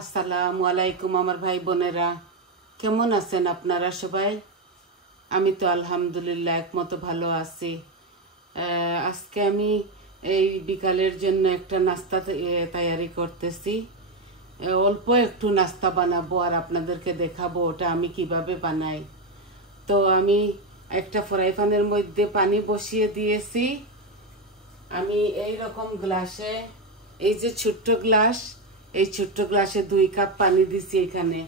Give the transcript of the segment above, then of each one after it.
আসসালামু আলাইকুম আমার ভাই বোনেরা, কেমন আছেন আপনারা সবাই? আমি তো আলহামদুলিল্লাহ একমতো ভালো আছি। আজকে আমি এই বিকালের জন্য একটা নাস্তা তৈরি করতেছি। অল্প একটু নাস্তা বানাবো আর আপনাদেরকে দেখাবো ওটা আমি কিভাবে বানাই। তো আমি একটা ফ্রাই প্যানের মধ্যে পানি বসিয়ে দিয়েছি। আমি এই রকম গ্লাসে, এই যে ছোট্ট গ্লাস, এই ছোট্ট গ্লাসে 2 কাপ পানি দিছি। এখানে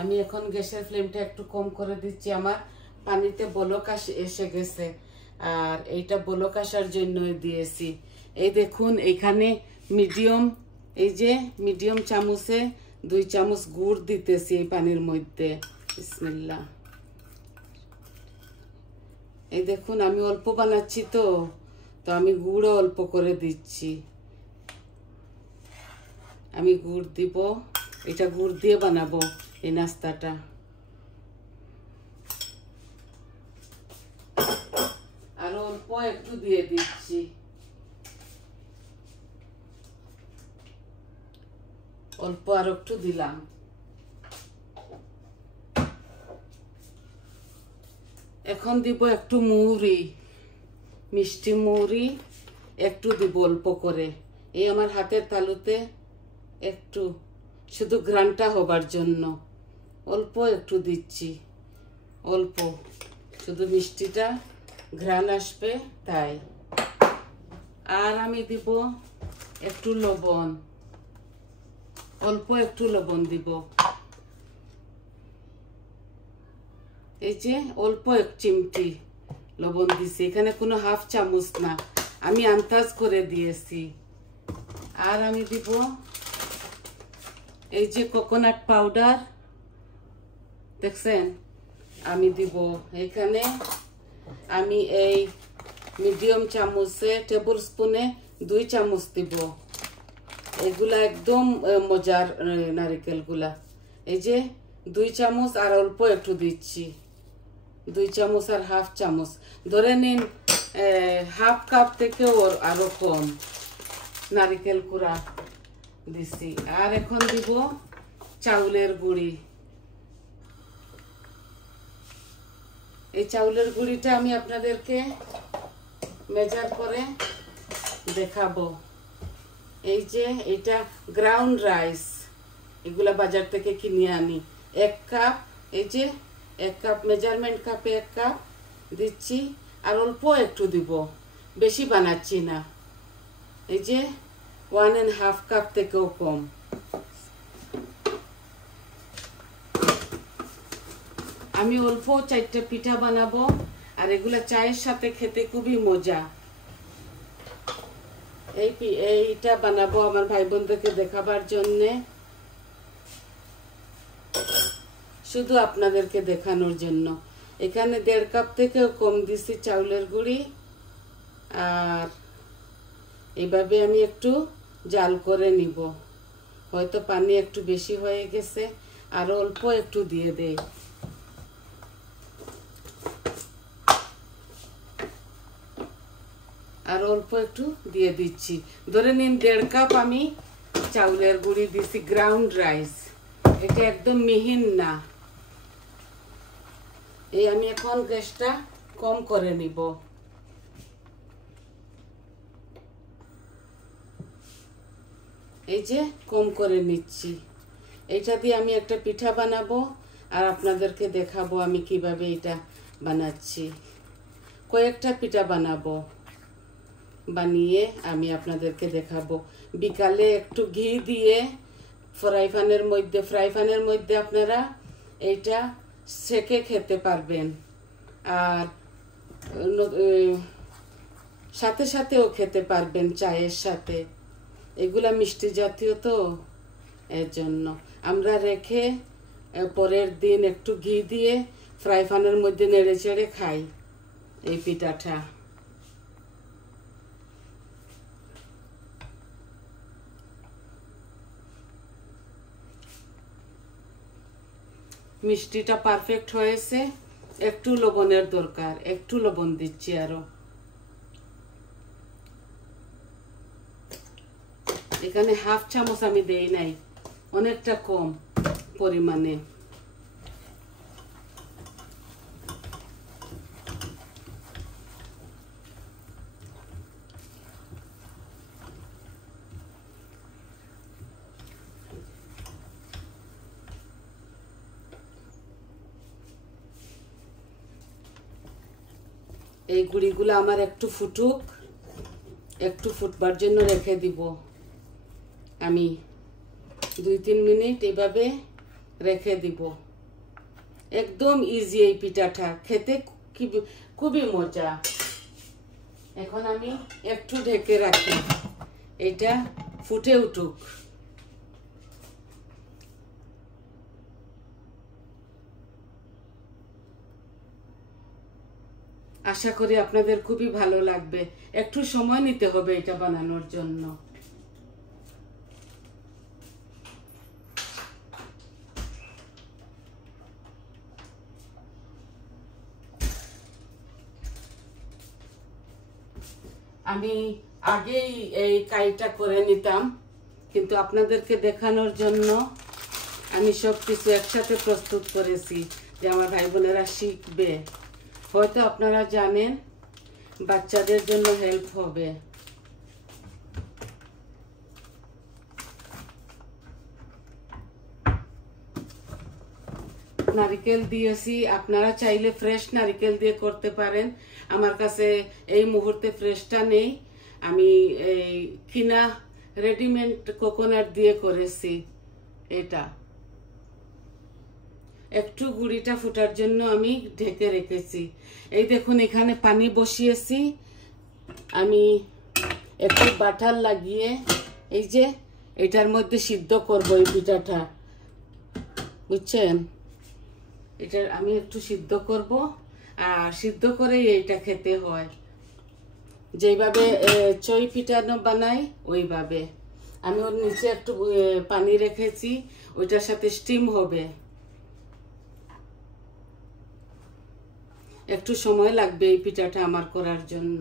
আমি এখন গ্যাসের ফ্লেমটা একটু কম করে দিচ্ছি। আমার পানিতে বলক এসে গেছে, আর এইটা বলক আসার জন্যই দিয়েছি। এই দেখুন এখানে এই যে মিডিয়াম চামচে 2 চামচ গুড় দিতেছি এই পানির মধ্যে। বিসমিল্লাহ। এই দেখুন আমি অল্প বানাচ্ছি, তো আমি গুড়ও অল্প করে দিচ্ছি। আমি গুড় দিব, এটা গুড় দিয়ে বানাবো এই নাস্তাটা। আর অল্প একটু দিয়ে দিচ্ছি, অল্প আর একটু দিলাম। এখন দিব একটু মৌরি, মিষ্টি মৌরি একটু দিব অল্প করে। এই আমার হাতের তালুতে একটু, শুধু ঘ্রাণটা হবার জন্য অল্প একটু দিচ্ছি। অল্প, শুধু মিষ্টিটা ঘ্রাণ আসবে তাই। আর আমি দিব একটু লবণ, অল্প একটু লবণ দিব। এই যে অল্প 1 চিমটি লবণ দিছি, এখানে কোনো হাফ চামচ না, আমি আন্দাজ করে দিয়েছি। আর আমি দিব এই যে কোকোনাট পাউডার, দেখছেন? আমি দিব এখানে, আমি এই মিডিয়াম চামচে টেবিল স্পুনে 2 চামচ দিব। এগুলা একদম মজার নারকেলগুলা। এই যে 2 চামচ আর অল্প একটু দিচ্ছি, 2 চামচ আর হাফ চামচ, ধরে নিন হাফ কাপ থেকে আরো কম নারকেল কুড়া দিছি। আর এখন দিব চাউলের গুঁড়ি। এই চাউলের গুঁড়িটা আমি আপনাদেরকে মেজার করে দেখাবো। এই যে এটা গ্রাউন্ড রাইস, এগুলা বাজার থেকে কিনে আনি। 1 কাপ, এই যে 1 কাপ মেজারমেন্ট কাপে 1 কাপ দিচ্ছি, আর অল্প একটু দিব, বেশি বানাচ্ছি না। এই যে 1.5 কাপ থেকেও কম। আমি অল্প 4টা পিঠা বানাবো, আর এগুলা চায়ের সাথে খেতে খুবই মজা। এইটা বানাবো আমার ভাই বোনদেরকে দেখাবার জন্যে, শুধু আপনাদেরকে দেখানোর জন্য। এখানে 1.5 কাপ থেকেও কম দিছি চাউলের গুঁড়ি। আর এইভাবে আমি একটু জাল করে নিব। হয়তো পানি একটু বেশি হয়ে গেছে, আর অল্প একটু দিয়ে দেই। আর অল্প একটু দিয়ে দিচ্ছি। ধরে নিন 1.5 কাপ আমি চাউলের গুঁড়ি দিছি, গ্রাউন্ড রাইস, এটা একদম মিহিন না। এই আমি এখন গ্যাসটা কম করে নিব। এই যে কম করে নিচ্ছি। এইটা দিয়ে আমি একটা পিঠা বানাবো, আর আপনাদেরকে দেখাবো আমি কিভাবে এটা বানাচ্ছি। কয়েকটা পিঠা বানাবো, বানিয়ে আমি আপনাদেরকে দেখাবো। বিকালে একটু ঘি দিয়ে ফ্রাই প্যানের মধ্যে আপনারা এইটা সেকে খেতে পারবেন, আর সাথে সাথেও খেতে পারবেন চায়ের সাথে। এগুলা মিষ্টি জাতীয়, তো এর জন্য আমরা রেখে পরের দিন একটু ঘি দিয়ে ফ্রাই প্যানের মধ্যে নেড়ে চেড়ে খাই এই পিঠাটা। মিষ্টিটা পারফেক্ট হয়েছে, একটু লবণের দরকার, একটু লবণ দিচ্ছি আরো। এখানে হাফ চামচ আমি দেই নাই, অনেকটা কম পরিমাণে। এই গুঁড়িগুলো আমার একটু ফুটুক, একটু ফুটবার জন্য রেখে দিব আমি 2-3 মিনিট এইভাবে রেখে দিব। একদম ইজি এই পিঠাটা, খেতে খুবই মজা। এখন আমি একটু ঢেকে রাখি, এটা ফুটে উঠুক। আশা করি আপনাদের খুবই ভালো লাগবে। একটু সময় নিতে হবে এটা বানানোর জন্য। আমি আগেই এই কাইটা করে নিতাম, কিন্তু আপনাদেরকে দেখানোর জন্য আমি সবকিছু একসাথে প্রস্তুত করেছি, যে আমার ভাই বোনেরা শিখবে। হয়তো আপনারা জানেন, বাচ্চাদের জন্য হেল্প হবে। নারকেল দিয়েছি, আপনারা চাইলে ফ্রেশ নারকেল দিয়ে করতে পারেন। আমার কাছে এই মুহূর্তে ফ্রেশটা নেই, আমি এই কিনা রেডিমেড কোকোনাট দিয়ে করেছি। এটা একটু গুঁড়িটা ফুটার জন্য আমি ঢেকে রেখেছি। এই দেখুন, এখানে পানি বসিয়েছি, আমি একটু বাটার লাগিয়ে এই যে এটার মধ্যে সিদ্ধ করব এই পিঠাটা, বুঝছেন? এটা আমি একটু সিদ্ধ করব, আর সিদ্ধ করেই এইটা খেতে হয়। যেইভাবে চই পিঠা বানাই ওইভাবে। আমি ওর নিচে একটু পানি রেখেছি, ওইটার সাথে স্টিম হবে। একটু সময় লাগবে এই পিঠাটা আমার করার জন্য।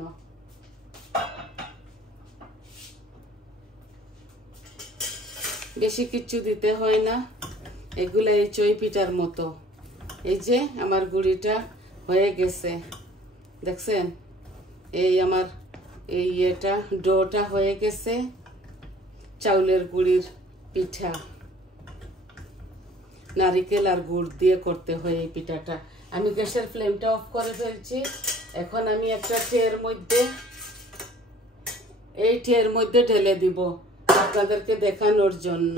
বেশি কিচ্ছু দিতে হয় না, এগুলা এই চই পিঠার মতো। এই যে আমার গুঁড়িটা হয়ে গেছে, দেখছেন? এই আমার এই ডোটা হয়ে গেছে, চাউলের গুঁড়ির পিঠা। নারিকেল আর গুড় দিয়ে করতে হয় এই পিঠাটা। আমি গ্যাসের ফ্লেমটা অফ করে ফেলছি। এখন আমি একটা ট্রের মধ্যে ঢেলে দিব আপনাদেরকে দেখানোর জন্য।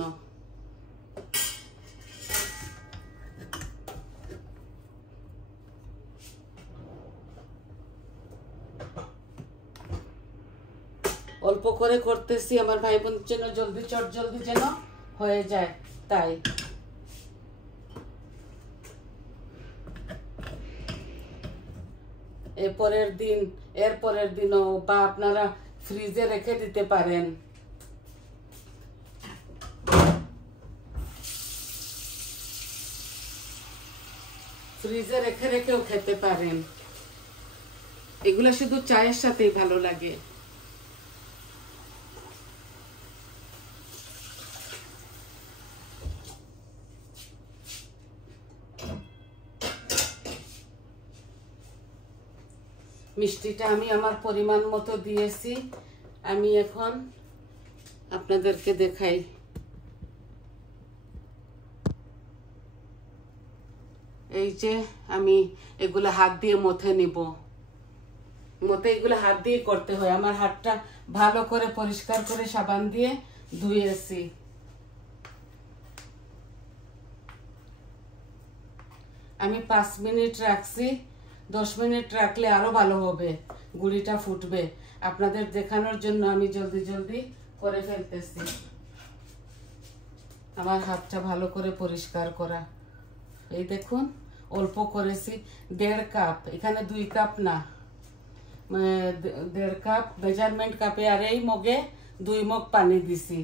অল্প করে করতেছি আমার ভাই বোনের জন্য, জলদি যেন হয়ে যায়, তাই। এর পরের দিনও বা আপনারা ফ্রিজে রেখে দিতে পারেন। ফ্রিজে রেখেও খেতে পারেন। এগুলা শুধু চায়ের সাথেই ভালো লাগে। মিষ্টিটা আমি আমার পরিমাণ মতো দিয়েছি। আমি এখন আপনাদেরকে দেখাই। এই যে আমি এগুলো হাত দিয়ে মথে নিব। এগুলো হাত দিয়ে করতে হয়। আমার হাতটা ভালো করে পরিষ্কার করে সাবান দিয়ে ধুয়েছি। আমি 5 মিনিট রাখছি। 10 মিনিট রাখলে আরো ভালো হবে, গুঁড়িটা ফুটবে। আপনাদের দেখানোর জন্য আমি জলদি করে ফেলতেছি। আমার হাতটা ভালো করে পরিষ্কার করা। এই দেখুন, অল্প করেছি, 1.5 কাপ। এখানে 2 কাপ না, 1.5 কাপ মেজারমেন্ট কাপে, আর এই মগে 2 মগ পানি দিছি।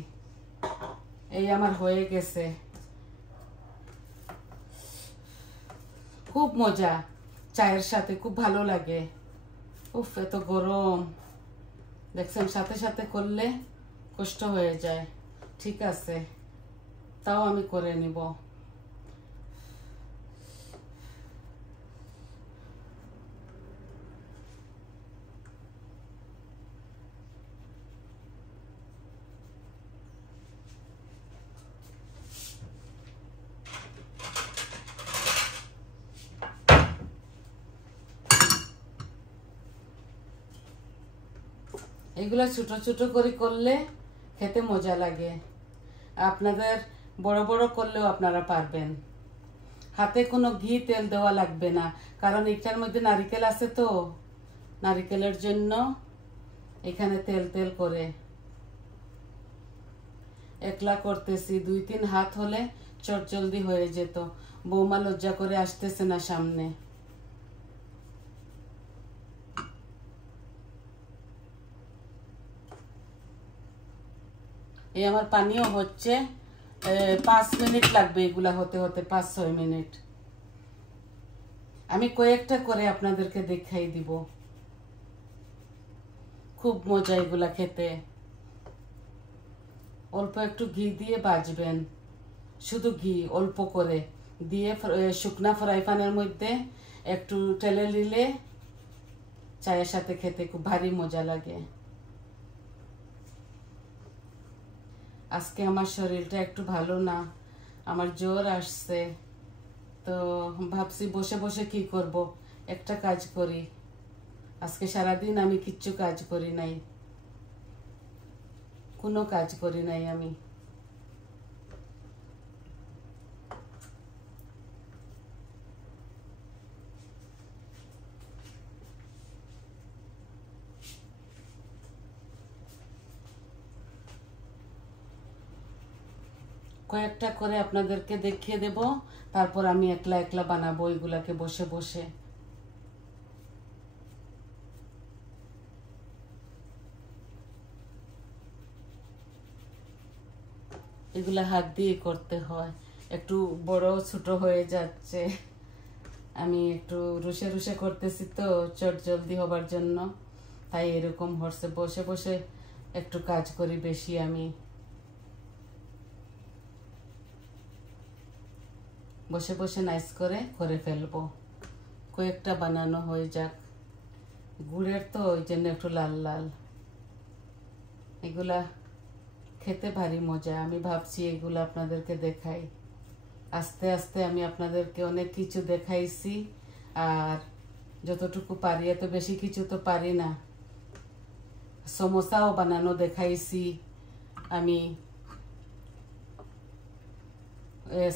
এই আমার হয়ে গেছে। খুব মজা, চায়ের সাথে খুব ভালো লাগে। উফ, এত গরম, দেখছেন? সাথে করলে কষ্ট হয়ে যায়। ঠিক আছে, তাও আমি করে নিব। এগুলা ছোট ছোট করে করলে খেতে মজা লাগে। আপনাদের বড় বড় করলেও আপনারা পারবেন। হাতে কোনো ঘি তেল দেওয়া লাগবে না, কারণ এটার মধ্যে নারকেল আছে তো, নারকেলের জন্য এখানে তেল তেল করে একলা করতেছি। 2-3 হাত হলে চটজলদি হয়ে যেত। বৌমা লজ্জা করে আসতেছে না সামনে। এই আমার পানিও হচ্ছে, 5 মিনিট লাগবে এগুলা হতে হতে, 5-6 মিনিট। আমি কয়েকটা করে আপনাদেরকে দেখাই দিব। খুব মজা এগুলা খেতে। অল্প একটু ঘি দিয়ে ভাজবেন, শুধু ঘি অল্প করে দিয়ে শুকনা ফ্রাই প্যানের মধ্যে একটু টেলে নিলে চায়ের সাথে খেতে খুব ভারী মজা লাগে। আজকে আমার শরীরটা একটু ভালো না, আমার জ্বর আসছে, তো ভাবছি বসে বসে কি করব, একটা কাজ করি। আজকে সারাদিন আমি কিচ্ছু কাজ করি নাই, কোনো কাজ করি নাই আমি। কয়েকটা করে আপনাদেরকে দেখিয়ে দেব, তারপর আমি একলা একলা বানাবো এগুলাকে বসে বসে। এগুলা হাত দিয়ে করতে হয়, একটু বড় ছোট হয়ে যাচ্ছে। আমি একটু রুষে রুষে করতেছি তো চট জলদি হবার জন্য, তাই এরকম হচ্ছে। বসে বসে একটু কাজ করি বেশি আমি। বসে বসে নাইস করে ফেলবো। কয়েকটা বানানো হয়ে যাক। গুড়ের তো ওই জন্য একটু লাল লাল। এগুলা খেতে ভারী মজা। আমি ভাবছি এগুলো আপনাদেরকে দেখাই। আস্তে আস্তে আমি আপনাদেরকে অনেক কিছু দেখাইছি, আর যতটুকু পারি, এত বেশি কিছু তো পারি না। সমোসাও বানানো দেখাইছি আমি,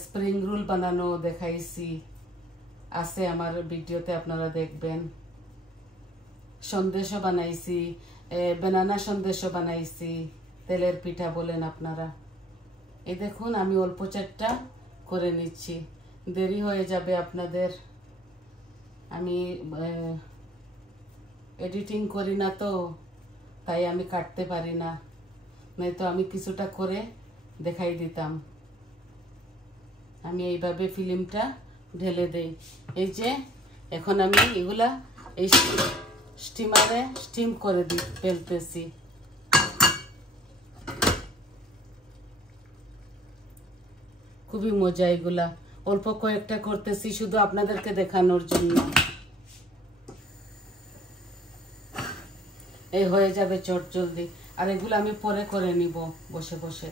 স্প্রিং রোল বানানো দেখাইছি, আছে আমার ভিডিওতে, আপনারা দেখবেন। সন্দেশও বানাইছি, বেনানা সন্দেশও বানাইছি, তেলের পিঠা বলেন আপনারা। এই দেখুন আমি অল্প চারটা করে নিচ্ছি, দেরি হয়ে যাবে আপনাদের। আমি এডিটিং করি না তো, তাই আমি কাটতে পারি না, নয়তো আমি কিছুটা করে দেখাই দিতাম। আমি এইভাবে ফিল্মটা ঢেলে দেই। এই যে এখন আমি এগুলা এই স্টিমারে স্টিম করে ফেলতেছি। খুবই মজা এগুলা। অল্প কয়েকটা করতেছি শুধু আপনাদেরকে দেখানোর জন্য। এই হয়ে যাবে চট জলদি। আর এগুলো আমি পরে করে নিব বসে বসে।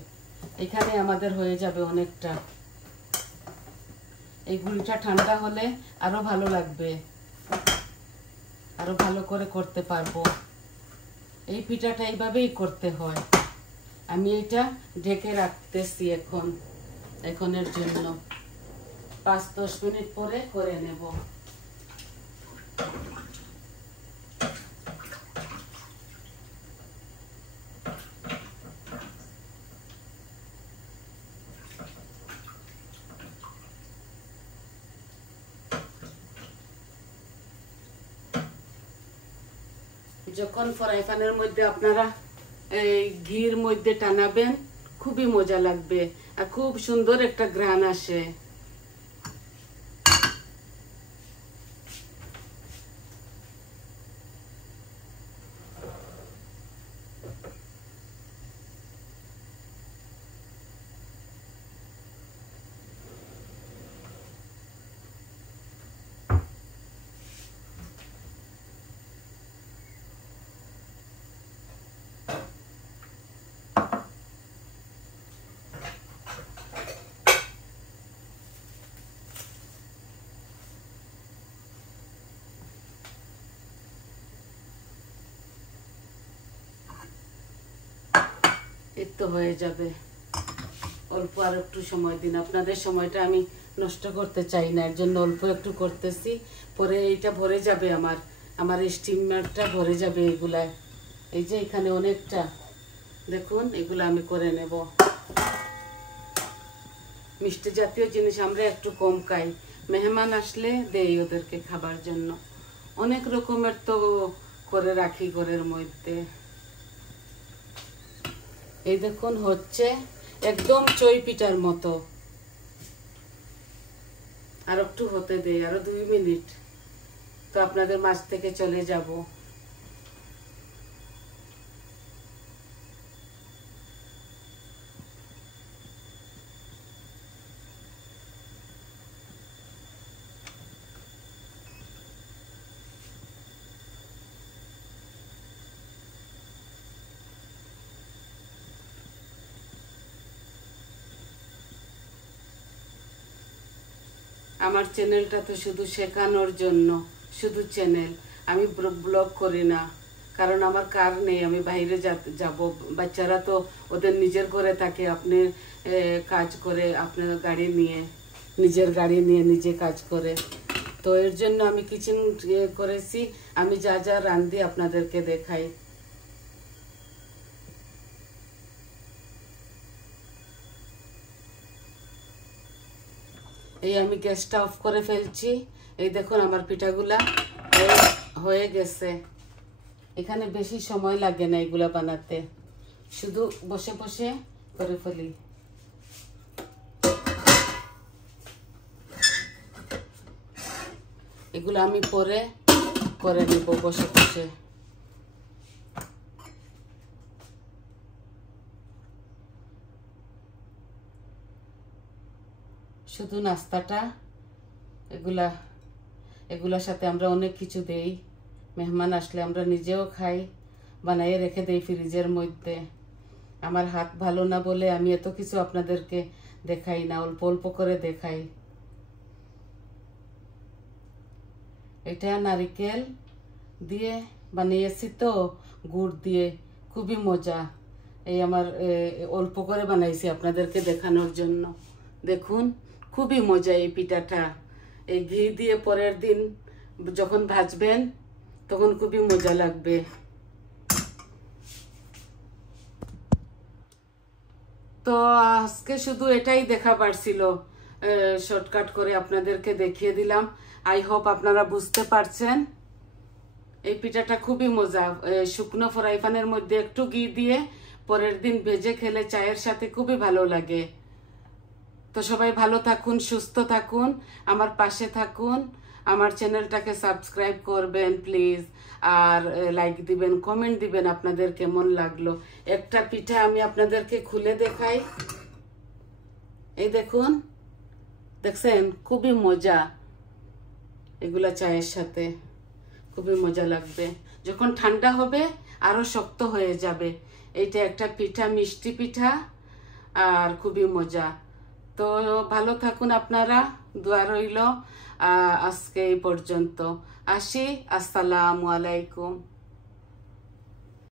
এখানে আমাদের হয়ে যাবে অনেকটা। এই গুঁড়িটা ঠান্ডা হলে আরো ভালো লাগবে, আরো ভালো করে করতে পারবো। এই পিঠাটা এইভাবেই করতে হয়। আমি এটা ঢেকে রাখতেছি এখনের জন্য। 5-10 মিনিট পরে করে নেব। যখন ফ্রাই প্যানের মধ্যে আপনারা এই ঘির মধ্যে টানাবেন, খুবই মজা লাগবে আর খুব সুন্দর একটা ঘ্রাণ আসে। এই তো হয়ে যাবে। অল্প আর একটু সময় দিন, আপনাদের সময়টা আমি নষ্ট করতে চাই না, এর জন্য অল্প একটু করতেছি। পরে এইটা ভরে যাবে, আমার স্টিমারটা ভরে যাবে এগুলায়। এই যে এখানে অনেকটা, দেখুন এগুলো আমি করে নেব। মিষ্টি জাতীয় জিনিস আমরা একটু কম খাই, মেহমান আসলে দেই ওদেরকে খাবার জন্য। অনেক রকমের তো করে রাখি ঘরের মধ্যে। এই দেখুন হচ্ছে একদম চই পিঠার মতো। আর একটু হতে দেই, আরো 2 মিনিট, তো আপনাদের মাঝ থেকে চলে যাব। আমার চ্যানেলটা তো শুধু শেখানোর জন্য, শুধু চ্যানেল, আমি ব্লগ করি না, কারণ আমার কার নেই, আমি বাইরে যাব। বাচ্চারা তো ওদের নিজের ঘরে থাকে, আপনি কাজ করে আপনার গাড়ি নিয়ে, নিজের গাড়ি নিয়ে নিজে কাজ করে। তো এর জন্য আমি কিচেন করেছি, আমি যা যা রাঁধি আপনাদেরকে দেখাই। এই আমি গ্যাসটা অফ করে ফেলছি। এই দেখুন আমার পিঠাগুলা হয়ে গেছে। এখানে বেশি সময় লাগে না এগুলা বানাতে, শুধু বসে বসে করে ফেলি। এগুলো আমি পরে করে নেব বসে বসে। শুধু নাস্তাটা, এগুলার সাথে আমরা অনেক কিছু দেই। মেহমান আসলে আমরা নিজেও খাই, বানাইয়ে রেখে দেই ফ্রিজের মধ্যে। আমার হাত ভালো না বলে আমি এত কিছু আপনাদেরকে দেখাই না, অল্প অল্প করে দেখাই। এটা নারিকেল দিয়ে বানিয়েছি তো, গুড় দিয়ে, খুবই মজা। এই আমার অল্প করে বানাইছি আপনাদেরকে দেখানোর জন্য। দেখুন খুবই মজা এই পিঠাটা। এই ঘি দিয়ে পরের দিন যখন ভাজবেন তখন খুবই মজা লাগবে। তো আজকে শুধু এটাই দেখাবার ছিল, শর্টকাট করে আপনাদেরকে দেখিয়ে দিলাম। আই হোপ আপনারা বুঝতে পারছেন। এই পিঠাটা খুবই মজা, শুকনো ফ্রাই প্যানের মধ্যে একটু ঘি দিয়ে পরের দিন ভেজে খেলে চায়ের সাথে খুবই ভালো লাগে। তো সবাই ভালো থাকুন, সুস্থ থাকুন, আমার পাশে থাকুন। আমার চ্যানেলটাকে সাবস্ক্রাইব করবেন প্লিজ, আর লাইক দিবেন, কমেন্ট দিবেন আপনাদের কেমন লাগলো। একটা পিঠা আমি আপনাদেরকে খুলে দেখাই। এই দেখুন, দেখছেন খুবই মজা। এগুলা চায়ের সাথে খুবই মজা লাগবে। যখন ঠান্ডা হবে আরো শক্ত হয়ে যাবে। এইটা একটা পিঠা, মিষ্টি পিঠা, আর খুবই মজা। তো ভালো থাকুন আপনারা, দোয়া রইল। আজকে এই পর্যন্ত, আসি। আসসালামু আলাইকুম।